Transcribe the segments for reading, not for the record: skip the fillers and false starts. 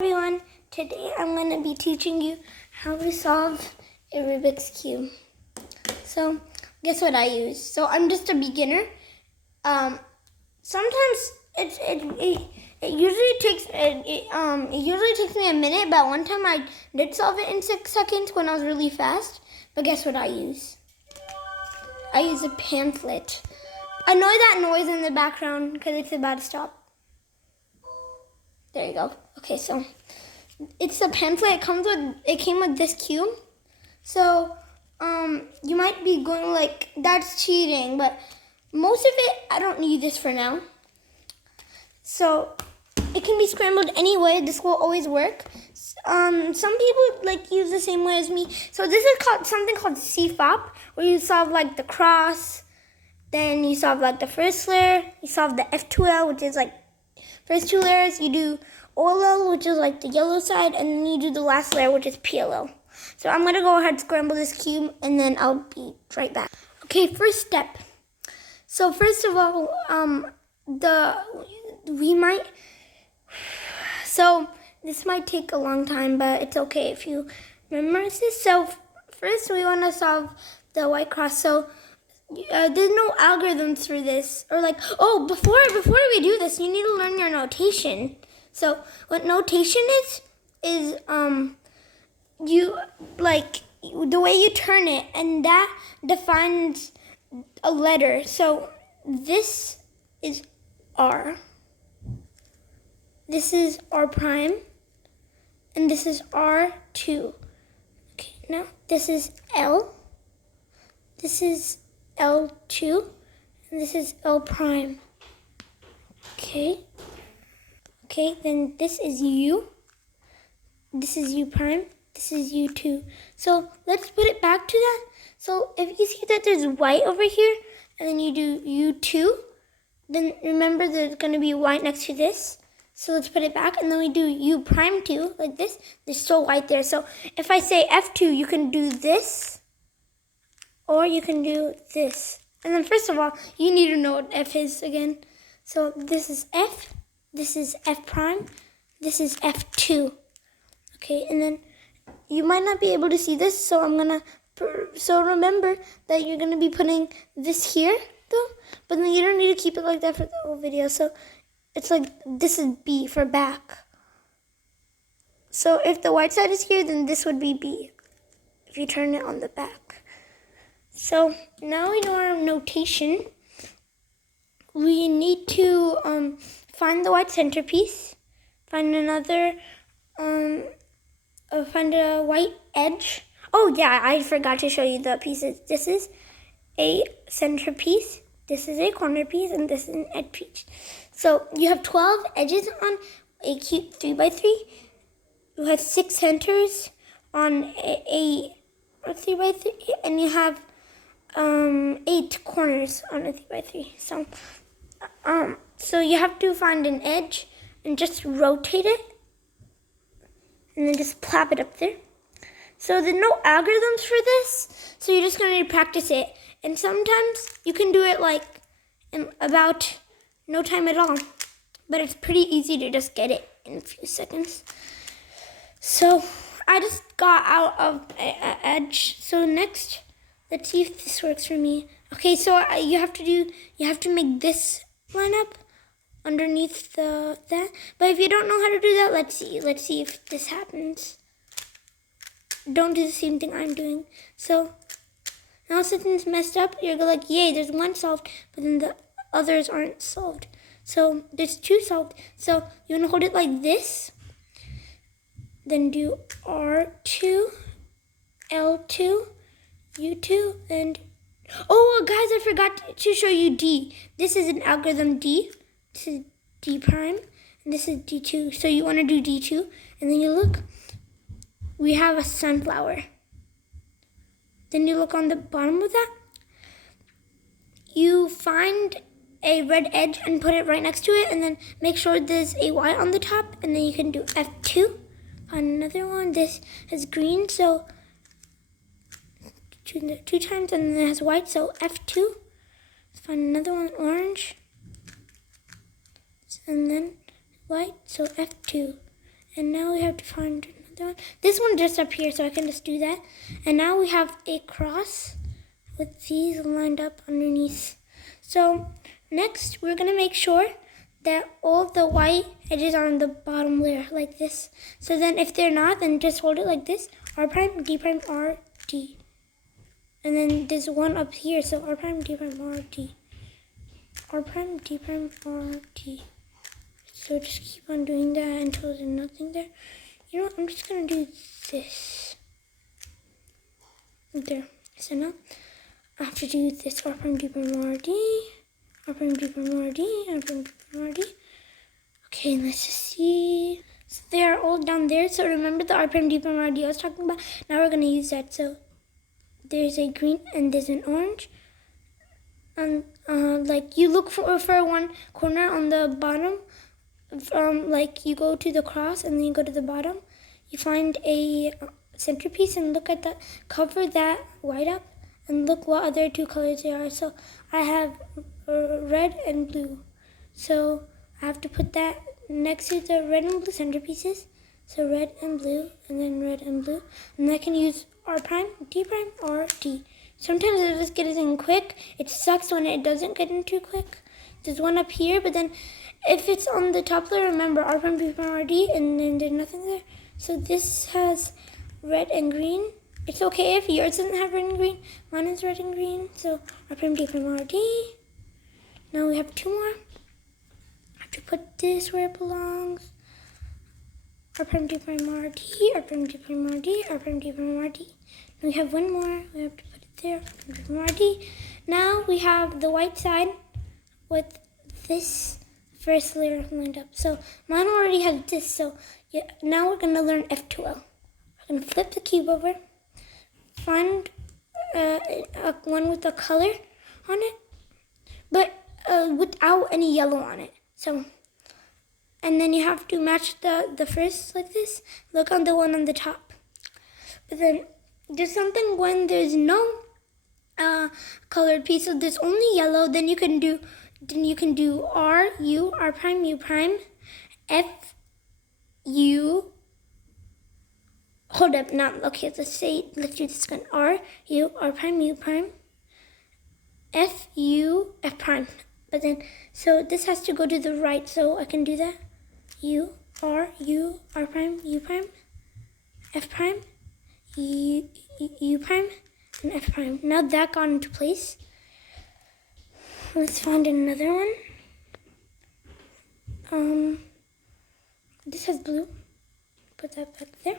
Everyone, today I'm going to be teaching you how to solve a Rubik's Cube. So, guess what I use? So, I'm just a beginner. Sometimes it usually takes me a minute, but one time I did solve it in 6 seconds when I was really fast. But guess what I use? I use a pamphlet. Annoy that noise in the background because it's about to stop. There you go. Okay, so it's a pamphlet. It came with this cube. So you might be going like, that's cheating, but most of it I don't need this for now. So it can be scrambled anyway. This will always work. Some people use the same way as me. So this is something called CFOP, where you solve like the cross, then you solve like the first layer, you solve the F2L, which is like first two layers. You do OLL, which is like the yellow side, and then you do the last layer, which is PLL. So I'm gonna go ahead and scramble this cube, and then I'll be right back. Okay, first step. So first of all, this might take a long time, but it's okay if you memorize this. So first we want to solve the white cross. So there's no algorithms for this, or before we do this, you need to learn your notation. So what notation is the way you turn it, and that defines a letter. So this is R, this is R prime, and this is R2. Okay, now this is L, this is L2, and this is L prime. Okay, then this is U, this is U prime, this is U2. So let's put it back to that. So if you see that there's white over here, and then you do U2, then remember there's going to be white next to this. So let's put it back, and then we do U prime 2, like this. There's still white there. So if I say F2, you can do this, or you can do this. And then first of all, you need to know what F is again. So this is F, this is F prime, this is F2. Okay, and then you might not be able to see this, so so remember that you're gonna be putting this here though, but then you don't need to keep it like that for the whole video. So it's like, this is B for back. So if the white side is here, then this would be B if you turn it on the back. So now we know our notation. We need to find the white centerpiece, find another, find a white edge. Oh yeah, I forgot to show you the pieces. This is a centerpiece, this is a corner piece, and this is an edge piece. So you have 12 edges on a cube 3x3. You have 6 centers on a 3x3, and you have 8 corners on a 3x3. So you have to find an edge and just rotate it, and then just plop it up there. So there's no algorithms for this, so you're just going to practice it. And sometimes you can do it like in about no time at all, but it's pretty easy to just get it in a few seconds. So I just got out of an edge. So next, let's see if this works for me. Okay, so you have to make this line up underneath that. But if you don't know how to do that, let's see if this happens. Don't do the same thing I'm doing. So now something's messed up, you're like, yay, there's one solved, but then the others aren't solved. So there's 2 solved. So you want to hold it like this, then do R2, L2, U2, and oh guys, I forgot to show you D. This is an algorithm D. This is D prime, and this is D2. So you want to do D2, and then you look, we have a sunflower. Then you look on the bottom of that. You find a red edge and put it right next to it, and then make sure there's a white on the top, and then you can do F2. Find another one. This is green, so 2 times, and then it has white, so F2. Find another one, orange, and then white, so F2. And now we have to find another one. This one just up here, so I can just do that. And now we have a cross with these lined up underneath. So next, we're gonna make sure that all the white edges are on the bottom layer, like this. So then if they're not, then just hold it like this. R prime, D prime, R, D. And then there's one up here, so R prime, D prime, R, D. R prime, D prime, R, D. So just keep on doing that until there's nothing there. You know what, I'm just gonna do this. There. So now I have to do this R prime, D prime, R, D. R prime, D prime, R, D. R prime, D prime, R, D. Okay, let's just see. So they're all down there. So remember the R prime, D prime, R, D I was talking about? Now we're gonna use that. So there's a green and there's an orange. And like you look for one corner on the bottom. Like you go to the cross and then you go to the bottom. You find a centerpiece and look at that. Cover that white up and look what other two colors there are. So I have red and blue. So I have to put that next to the red and blue centerpieces. So red and blue and then red and blue. And I can use R prime, D prime, or D. Sometimes it just gets in quick. It sucks when it doesn't get in too quick. There's one up here, but then if it's on the top layer, remember R prime, D prime, R, D, and then there's nothing there. So this has red and green. It's okay if yours doesn't have red and green. Mine is red and green. So R prime, D prime, R, D. Now we have two more. I have to put this where it belongs. R prime, D prime, R, D. R prime, D prime, R, D. R prime, D prime, R, D. Now we have one more. We have to put it there. R prime, D prime, R, D. Now we have the white side with this first layer lined up. So mine already has this. So yeah, now we're gonna learn F2L. We're gonna flip the cube over, find one with a color on it, but without any yellow on it. So, and then you have to match the first like this. Look on the one on the top. But then there's something when there's no colored piece. So there's only yellow. Then you can do R, U, R prime, U prime, F, U. Hold up, not okay. Let's do this again. R, U, R prime, U prime, F, U, F prime. But then, so this has to go to the right. So I can do that. U, R, U, R prime, U prime, F prime, U prime, and F prime. Now that got into place. Let's find another one. This has blue. Put that back there.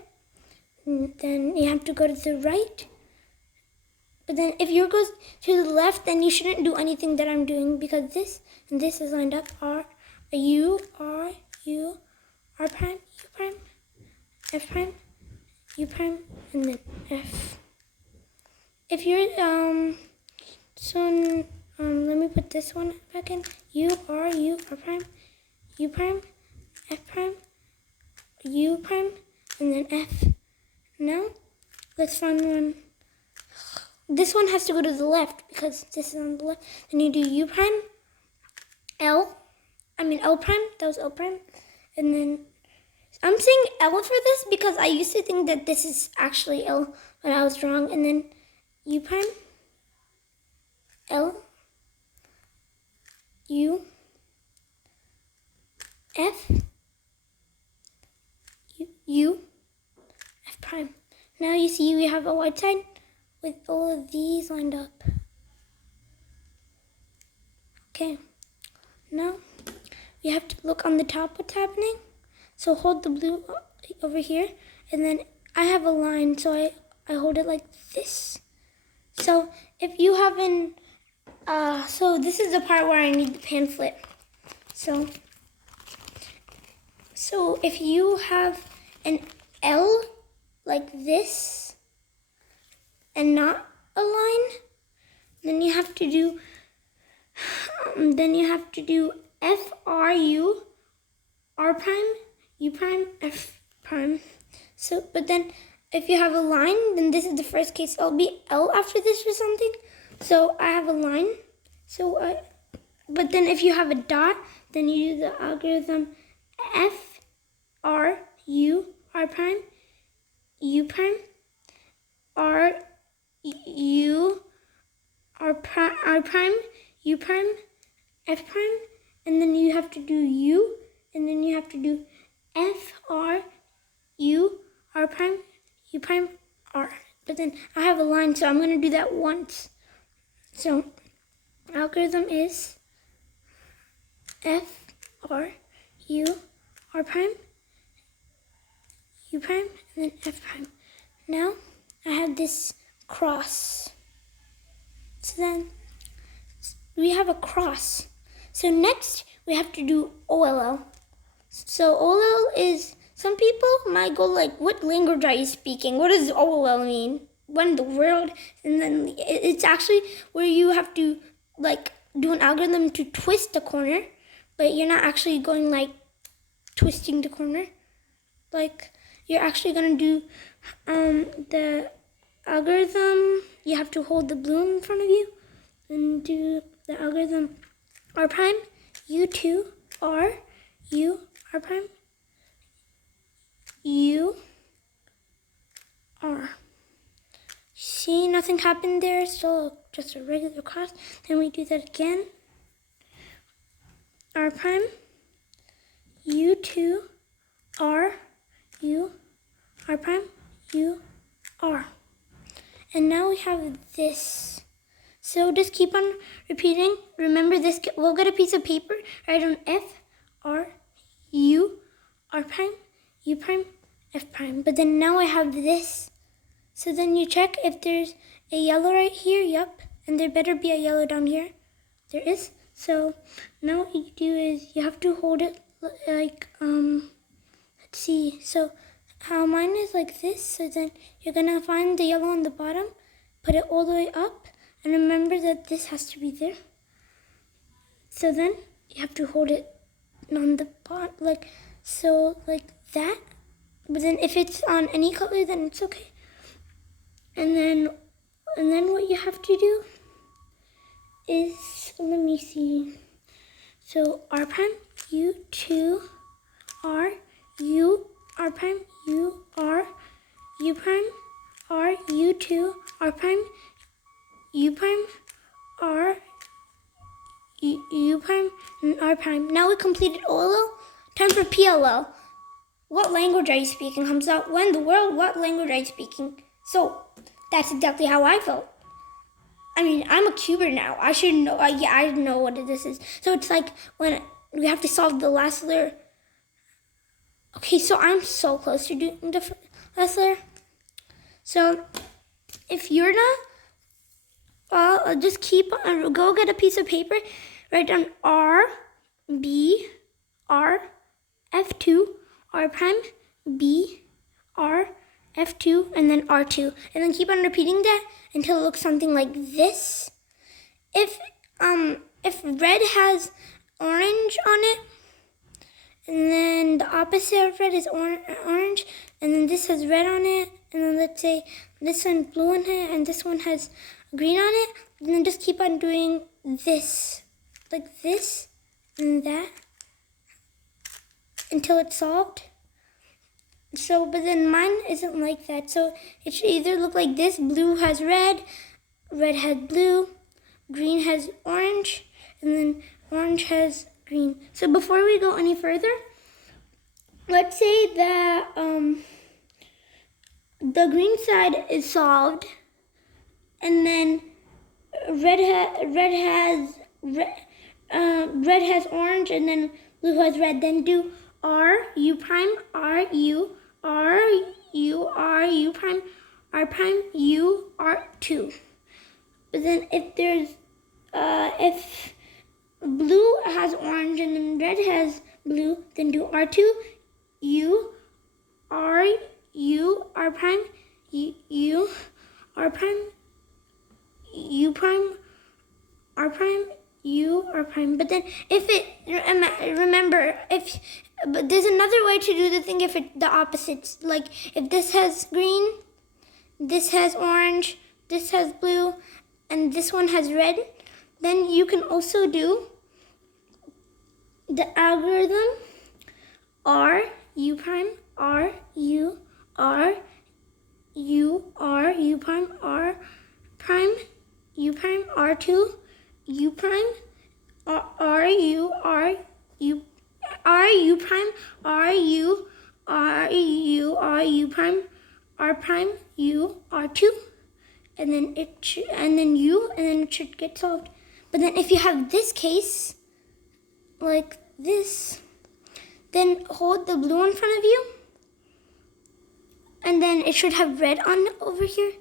And then you have to go to the right. But then if yours goes to the left, then you shouldn't do anything that I'm doing because this and this is lined up. R, U, R, U, R prime, U prime, F prime, U prime, and then F. If you're let me put this one back in. U, R, U, R prime, U prime, F prime, U prime, and then F. Now, let's find one. This one has to go to the left because this is on the left. Then you do U prime, L prime, that was L prime. And then, I'm saying L for this because I used to think that this is actually L, but I was wrong. And then U prime, L, U, F, U, F prime. Now you see we have a white side with all of these lined up. Okay, now we have to look on the top what's happening. So hold the blue over here, and then I have a line, so I hold it like this. So if you haven't, so this is the part where I need the pan flip. So if you have an L like this and not a line, then you have to do F, R, U, R prime, U prime, F prime. So, but then if you have a line, then this is the first case. It'll be L after this or something. So I have a line. So, but then if you have a dot, then you do the algorithm F, R, U, R prime, U prime, R, U, R prime, U prime, F prime, and then you have to do U, and then you have to do F, R, U, R prime, U prime, R. But then I have a line, so I'm going to do that once. So algorithm is F, R, U, R prime, U prime, and then F prime. Now I have this cross. So then we have a cross. So next we have to do OLL. So OLL is, some people might go like, what language are you speaking? What does OLL mean? What in the world? And then it's actually where you have to like do an algorithm to twist the corner, but you're not actually going like twisting the corner. Like you're actually gonna do the algorithm. You have to hold the blue in front of you and do the algorithm R prime, U2, R, U, R prime, U, R. See, nothing happened there, so just a regular cross. Then we do that again. R prime, U2, R, U, R prime, U, R. And now we have this. So just keep on repeating. Remember this, we'll get a piece of paper, write on F, R, U, R prime, U prime, F prime. But then now I have this. So then you check if there's a yellow right here, yup. And there better be a yellow down here. There is. So now what you do is you have to hold it like, let's see. So how mine is like this. So then you're gonna find the yellow on the bottom, put it all the way up. And remember that this has to be there. So then you have to hold it on the bottom, like so, like that. But then if it's on any color, then it's okay. And then what you have to do is, let me see. So R prime, U2, R, U, R prime, U, R, U prime, R, U2, R prime, U prime, R, U prime, and R prime. Now we completed OLL. Time for PLL. What language are you speaking? Comes out, what in the world, what language are you speaking? So that's exactly how I felt. I mean, I'm a cuber now. I should know, yeah, I know what this is. So it's like when we have to solve the last letter. Okay, so I'm so close to doing the last letter. So if you're not, just keep on, go get a piece of paper, write down R, B, R, F2, R prime, B, R, F2, and then R2. And then keep on repeating that until it looks something like this. If red has orange on it, and then the opposite of red is orange, and then this has red on it, and then let's say this one blue on it, and this one has green on it, and then just keep on doing this, like this and that, until it's solved. So, but then mine isn't like that. So it should either look like this: blue has red, red has blue, green has orange, and then orange has green. So before we go any further, let's say that the green side is solved, and then red has orange, and then blue has red. Then do R, U prime, R, U, R, U, R, U prime, R prime, U, R2. But then if there's, if blue has orange and then red has blue, then do R2, U, R, U, R prime, U, R prime, U prime, R prime, U, R prime. But then if it, remember, but there's another way to do the thing if the opposites. Like if this has green, this has orange, this has blue, and this one has red, then you can also do the algorithm R, U prime, R, U, R, U, R, U prime, R prime, U prime, R2, U prime, R, U, R, U, R, U prime, R, U, R, U, R, U prime, R prime, U, R2, and then U, and then it should get solved. But then if you have this case, like this, then hold the blue in front of you, and then it should have red on over here.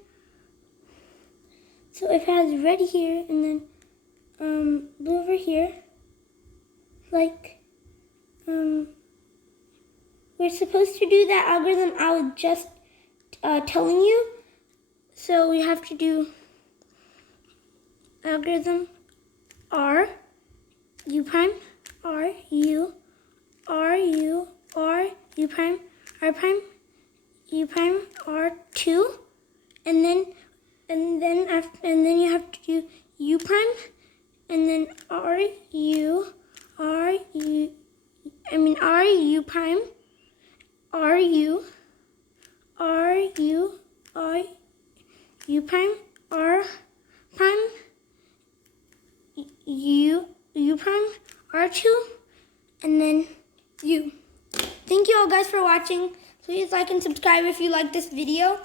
So if it has red here, and then blue over here, like we're supposed to do that algorithm I was just telling you. So we have to do algorithm R, U prime, R, U, R, U, R, U prime, R prime, U prime, R2, and then you have to do U prime, and then R, U, prime, R, U, prime, R prime, U prime, R2, and then U. Thank you all guys for watching. Please like and subscribe if you like this video.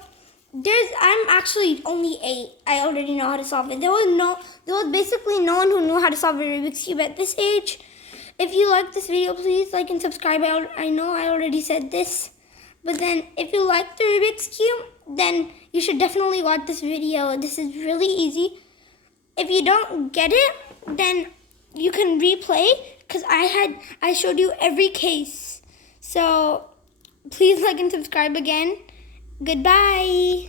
I'm actually only 8. I already know how to solve it. There was basically no one who knew how to solve a Rubik's Cube at this age. If you like this video, please like and subscribe. I know I already said this, but then if you like the Rubik's Cube, then you should definitely watch this video. This is really easy. If you don't get it, then you can replay, because I showed you every case. So please like and subscribe again. Goodbye.